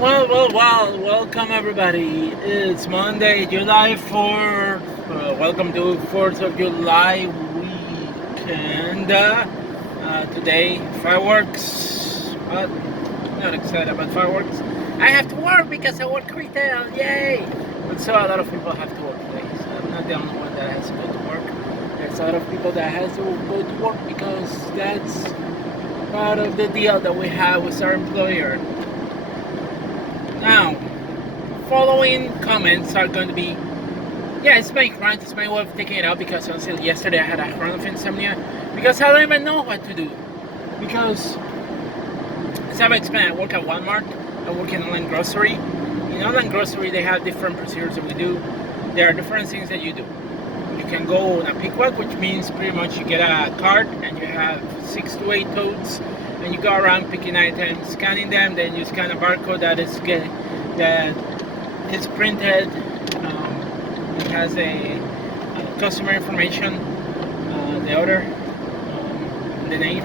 Welcome everybody. It's Monday, July 4th. Welcome to 4th of July weekend. Today, fireworks. Not excited about fireworks. I have to work because I work retail. Yay! But so a lot of people have to work today. So I'm not the only one that has to go to work. There's a lot of people that has to go to work because that's part of the deal that we have with our employer. Now, following comments are going to be, yeah, it's my grind, it's my way of taking it out because until yesterday I had a run of insomnia because I don't even know what to do. Because, as I've explained, I work at Walmart, I work in online grocery. In online grocery, they have different procedures that we do. There are different things that you do. You can go on a pick walk, which means pretty much you get a cart and you have 6 to 8 totes and you go around picking items, scanning them, then you scan a barcode that is printed. It has a customer information, the order, the name,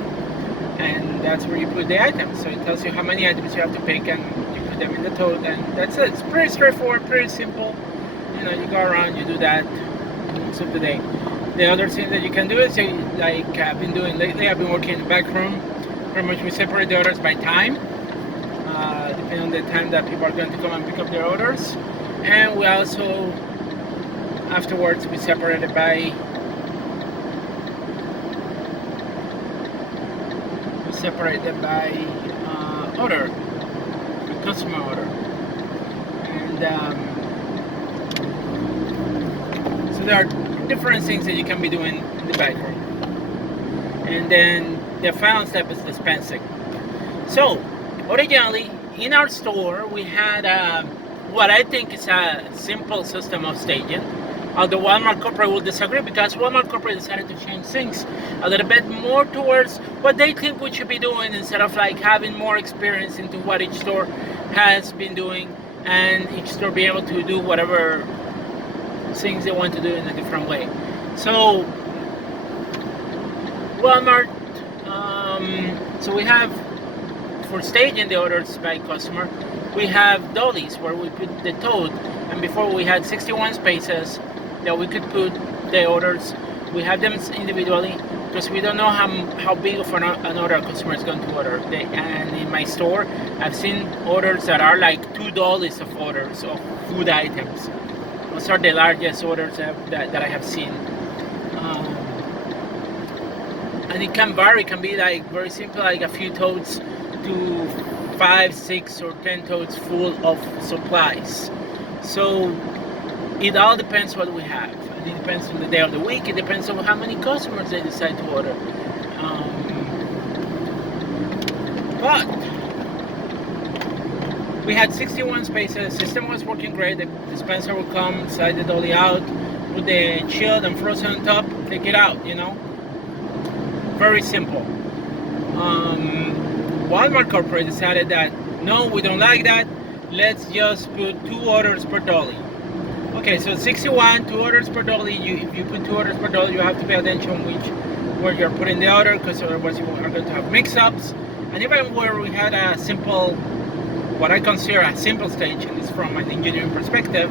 and that's where you put the items. So it tells you how many items you have to pick, and you put them in the tote, and that's it. It's pretty straightforward, pretty simple. You go around, you do that most of the day. The other thing that you can do is, like I've been doing lately, I've been working in the back room. Pretty much we separate the orders by time, depending on the time that people are going to come and pick up their orders. And we also, afterwards, we separate it by order, customer order. And so there are different things that you can be doing in the back room. And then the final step is dispensing. So, originally, in our store, we had what I think is a simple system of staging. Although Walmart Corporate will disagree because Walmart Corporate decided to change things a little bit more towards what they think we should be doing instead of like having more experience into what each store has been doing and each store be able to do whatever things they want to do in a different way. So, Walmart, so we have, for staging the orders by customer, we have dollies where we put the tote, and before we had 61 spaces that we could put the orders. We have them individually because we don't know how big of an order a customer is going to order. And in my store, I've seen orders that are like 2 dollies of orders of food items. Those are the largest orders that I have seen. And it can vary. It can be like very simple, like a few totes, to 5, 6, or 10 totes full of supplies. So it all depends what we have. It depends on the day of the week. It depends on how many customers they decide to order. But we had 61 spaces. The system was working great. The dispenser would come, slide the dolly out, put the chilled and frozen on top, take it out. Very simple. Walmart Corporate decided that no, we don't like that. Let's just put 2 orders per dolly. Okay, so 61, 2 orders per dolly. If you put 2 orders per dolly, you have to pay attention where you're putting the order, because otherwise you are going to have mix-ups. And even where we had a simple, what I consider a simple stage, and it's from an engineering perspective,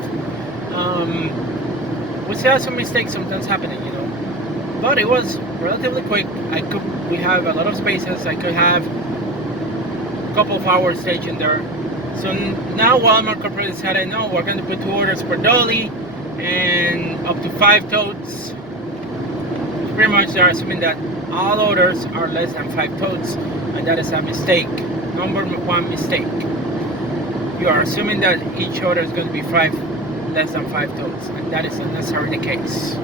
we saw some mistakes sometimes happening, But it was relatively quick. We have a lot of spaces. I could have a couple of hours staging there. So now Walmart Corporate decided, no, we're going to put 2 orders per dolly and up to 5 totes. Pretty much they're assuming that all orders are less than 5 totes, and that is a mistake. Number 1 mistake. You are assuming that each order is going to be less than 5 totes, and that is not necessarily the case.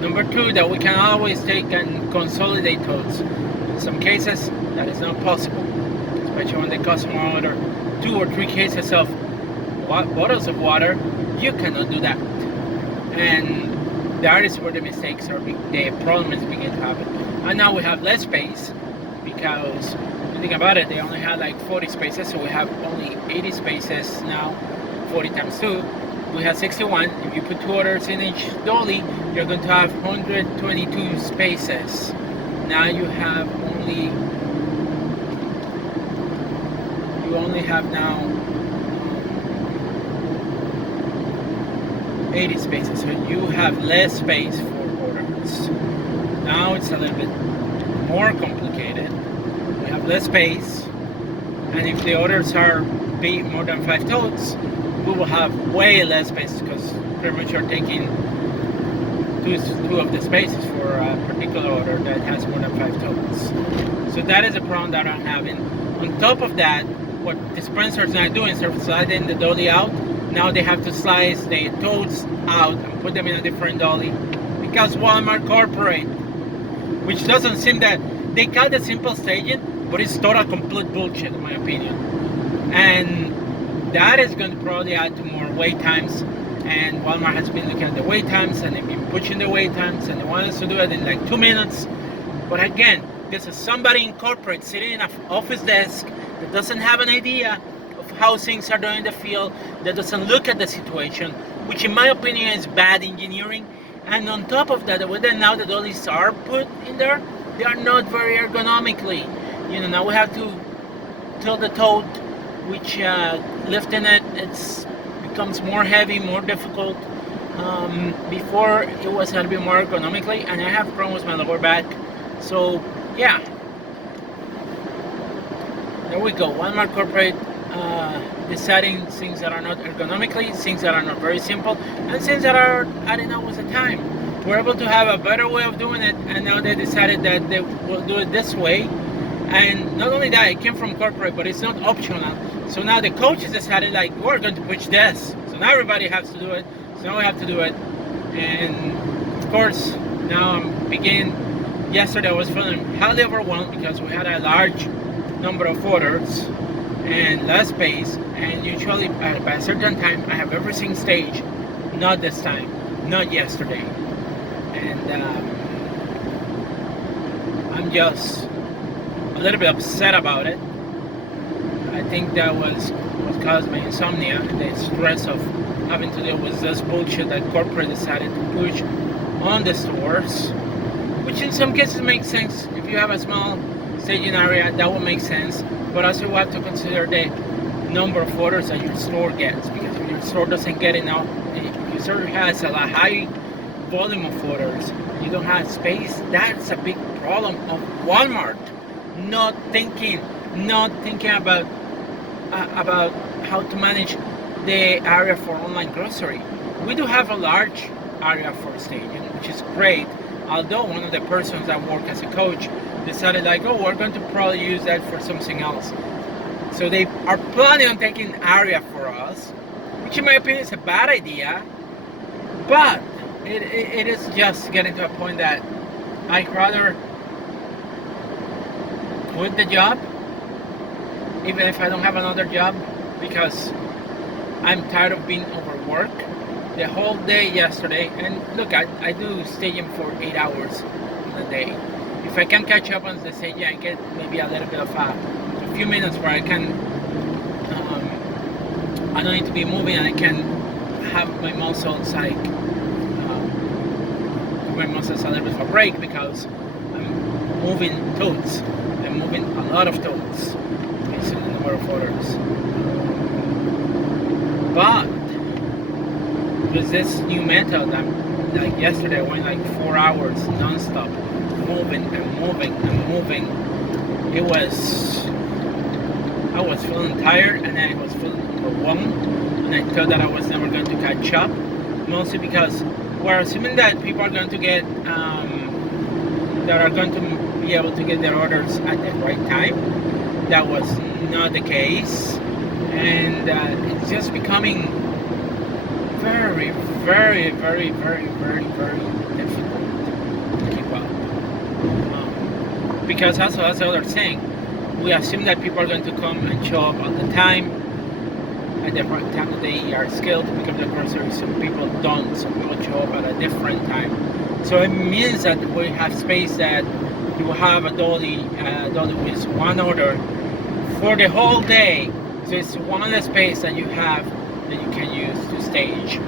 Number 2, that we can always take and consolidate totes. In some cases, that is not possible, especially when the customer order 2 or 3 cases of bottles of water. You cannot do that, and that is where the mistakes are. The problem is beginning to happen. And now we have less space because, if you think about it, they only had like 40 spaces, so we have only 80 spaces now. 40 times 2. We have 61. If you put 2 orders in each dolly, you're going to have 122 spaces. Now you only have now 80 spaces, so you have less space for orders. Now it's a little bit more complicated. We have less space, and if the orders are big, more than 5 totes, we will have way less space because pretty much you're taking two of the spaces for a particular order that has more than 5 totes. So that is a problem that I'm having. On top of that, what dispensers are doing instead of sliding the dolly out, now they have to slice the totes out and put them in a different dolly because Walmart corporate, which doesn't seem that they call it simple staging, but it's total complete bullshit in my opinion. And that is going to probably add to more wait times. And Walmart has been looking at the wait times and they've been pushing the wait times and they want us to do it in like 2 minutes. But again, this is somebody in corporate sitting in an office desk that doesn't have an idea of how things are done in the field, that doesn't look at the situation, which in my opinion is bad engineering. And on top of that, whether now the dollies are put in there, they are not very ergonomically. You know, now we have to tilt the tote, which lifting it becomes more heavy, more difficult. Before it was a little bit more ergonomically, and I have problems with my lower back. So yeah, there we go. Walmart corporate deciding things that are not ergonomically, things that are not very simple, and things that are adding up with the time. We're able to have a better way of doing it, and now they decided that they will do it this way. And not only that, it came from corporate, but it's not optional. So now the coaches decided, like, we're going to push this. So now everybody has to do it. So now we have to do it. And of course, now I'm beginning. Yesterday I was feeling highly overwhelmed because we had a large number of orders and less space. And usually by a certain time, I have everything staged. Not this time, not yesterday. And I'm just a little bit upset about it. I think that was what caused my insomnia, the stress of having to deal with this bullshit that corporate decided to push on the stores, which in some cases makes sense. If you have a small staging area, that will make sense, but also you have to consider the number of orders that your store gets, because if your store doesn't get enough, if your store has a high volume of orders, you don't have space, that's a big problem of Walmart. Not thinking about how to manage the area for online grocery. We do have a large area for staging, which is great. Although one of the persons that work as a coach decided, like, oh, we're going to probably use that for something else. So they are planning on taking area for us, which in my opinion is a bad idea. But it is just getting to a point that I'd rather quit the job, even if I don't have another job, because I'm tired of being overworked the whole day yesterday. And look, I do staging for 8 hours in a day. If I can catch up on the staging, I get maybe a little bit of a few minutes where I can I don't need to be moving, and I can have my muscles like my muscles a little bit of a break, because I'm moving totes. I'm moving a lot of totes based on the number of orders. But with this new method, like yesterday I went like 4 hours non-stop, moving and moving and moving. I was feeling tired, and I was feeling overwhelmed, and I thought that I was never going to catch up, mostly because we're assuming that people are going to get that are going to be able to get their orders at the right time. That was not the case, and it's just becoming very, very, very, very, very, very difficult to keep up. Because also, as the other thing, we assume that people are going to come and show up at the time, at the right time that they are scheduled to pick up their groceries. Some people don't. Some people show up at a different time. So it means that we have space that you will have a dolly with one order for the whole day. So it's one less space that you have that you can use to stage.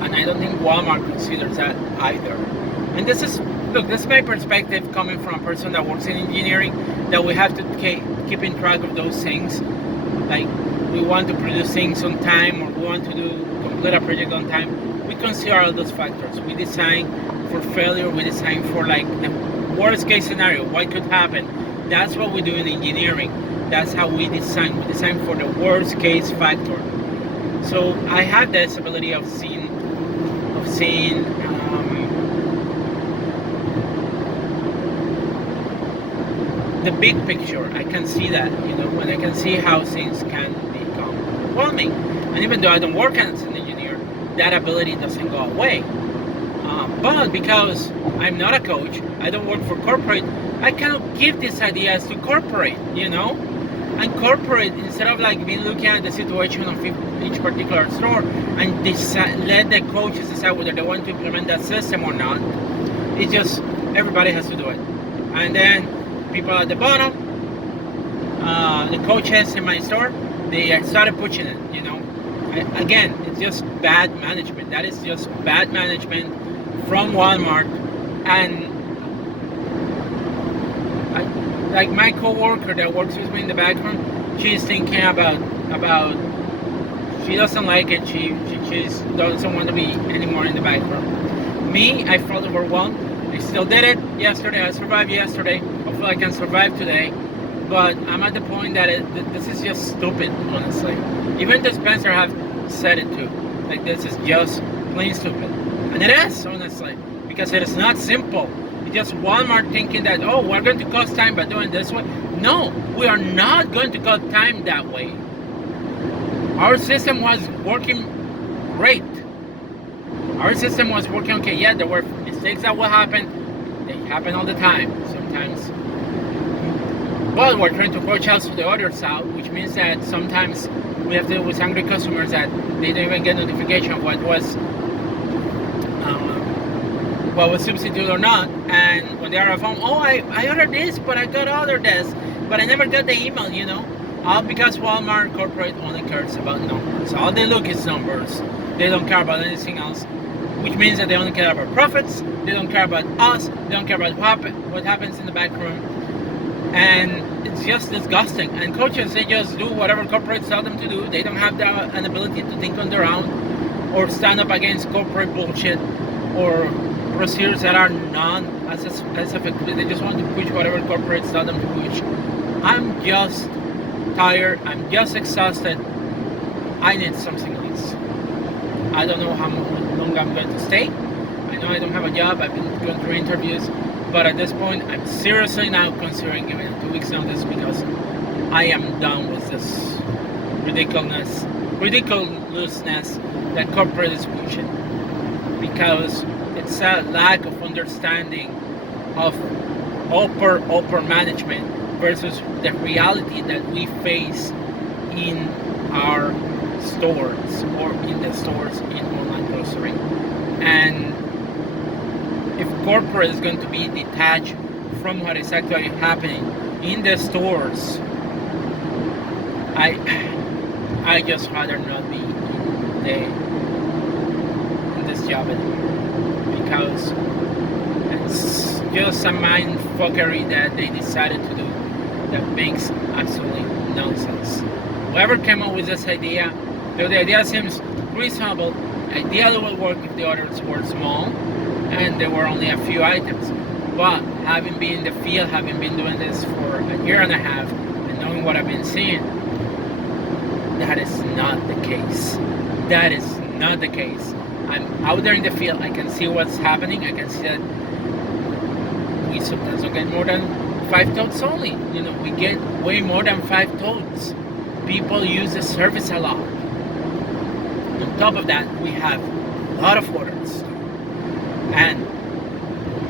And I don't think Walmart considers that either. And this is my perspective coming from a person that works in engineering, that we have to keep in track of those things. Like, we want to produce things on time, or we want to do complete a project on time, we consider all those factors. We design for failure. We design for like the worst case scenario. What could happen? That's what we do in engineering. That's how we design. We design for the worst case factor. So I have this ability of seeing the big picture. I can see that, and I can see how things can become overwhelming. And even though I don't work as an engineer, that ability doesn't go away. But because I'm not a coach, I don't work for corporate, I cannot give these ideas to corporate, And corporate, instead of like being looking at the situation of each particular store and let the coaches decide whether they want to implement that system or not, it's just everybody has to do it. And then people at the bottom, the coaches in my store, they started pushing it, Again, it's just bad management. That is just bad management from Walmart. And like my coworker that works with me in the background, she's thinking about she doesn't like it. She doesn't want to be anymore in the background. Me, I felt overwhelmed. I still did it yesterday. I survived yesterday. Hopefully I can survive today. But I'm at the point that this is just stupid, honestly. Even the Spencer have said it too. Like, this is just plain stupid. And it is, honestly. Because it is not simple. It's just Walmart thinking that, oh, we're going to cut time by doing this way. No, we are not going to cut time that way. Our system was working great. Our system was working okay. Yeah, there were mistakes that will happen. They happen all the time, sometimes. But we're trying to approach us to the other side, which means that sometimes we have to deal with angry customers that they don't even get notification of what was substituted or not. And when they are at home, oh, I ordered this, but I got ordered this, but I never got the email, All because Walmart corporate only cares about numbers. All they look is numbers. They don't care about anything else, which means that they only care about profits. They don't care about us. They don't care about what happens in the back room. And it's just disgusting. And coaches, they just do whatever corporates tell them to do. They don't have an ability to think on their own or stand up against corporate bullshit or procedures that are not as effective. They just want to push whatever corporates tell them to push. I'm just tired. I'm just exhausted. I need something else. I don't know how long I'm going to stay. I know I don't have a job. I've been going through interviews. But at this point, I'm seriously now considering giving a 2 weeks notice because I am done with this ridiculousness that corporate is pushing. Because it's a lack of understanding of upper management versus the reality that we face in our stores or in the stores in online grocery. And if corporate is going to be detached from what is actually happening in the stores, I just rather not be in this job anymore, because it's just a mind fuckery that they decided to do that makes absolutely no sense. Whoever came up with this idea, though the idea seems reasonable, ideally would work if the orders were small and there were only a few items. But having been in the field, having been doing this for a year and a half, and knowing what I've been seeing, that is not the case. That is not the case. I'm out there in the field, I can see what's happening, I can see that we sometimes don't get more than 5 totes only. We get way more than 5 totes. People use the service a lot. On top of that, we have a lot of orders. And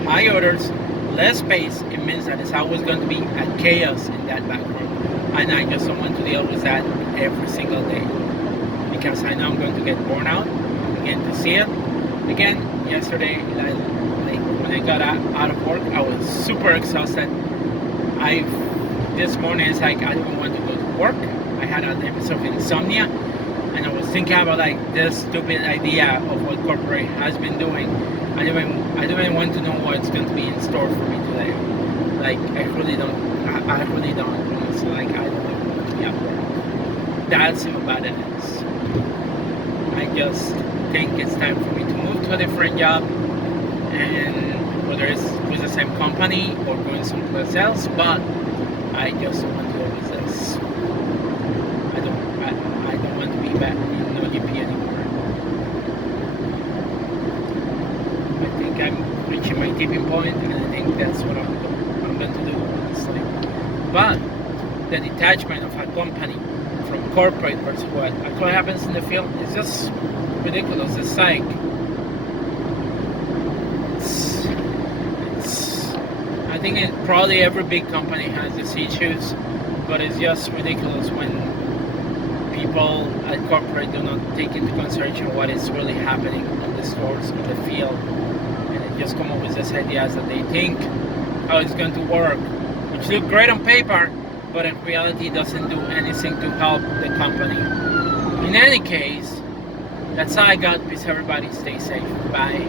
high orders, less space, it means that it's always going to be a chaos in that back room. And I just don't want to deal with that every single day, because I know I'm going to get worn out. Again, to see it again yesterday, like when I got out of work, I was super exhausted. This morning it's like I didn't want to go to work. I had an episode of insomnia, and I was thinking about like this stupid idea of what corporate has been doing. I don't even want to know what's going to be in store for me today. Like I really don't. Honestly, like I don't know. Yeah, that's how bad it is. I just think it's time for me to move to a different job, and whether it's with the same company or going someplace else. But I just don't want to go with this. I don't want to be back in NoGP anymore. I think I'm reaching my tipping point, and I think that's what I'm going to do, honestly. But the detachment of a company from corporate versus what actually happens in the field is just ridiculous. It's like I think probably every big company has these issues, but it's just ridiculous when people at corporate do not take into consideration what is really happening on the stores, on the field, and they just come up with these ideas that they think how it's going to work, which look great on paper, but in reality doesn't do anything to help the company. In any case, that's all I got. Please everybody stay safe. Bye.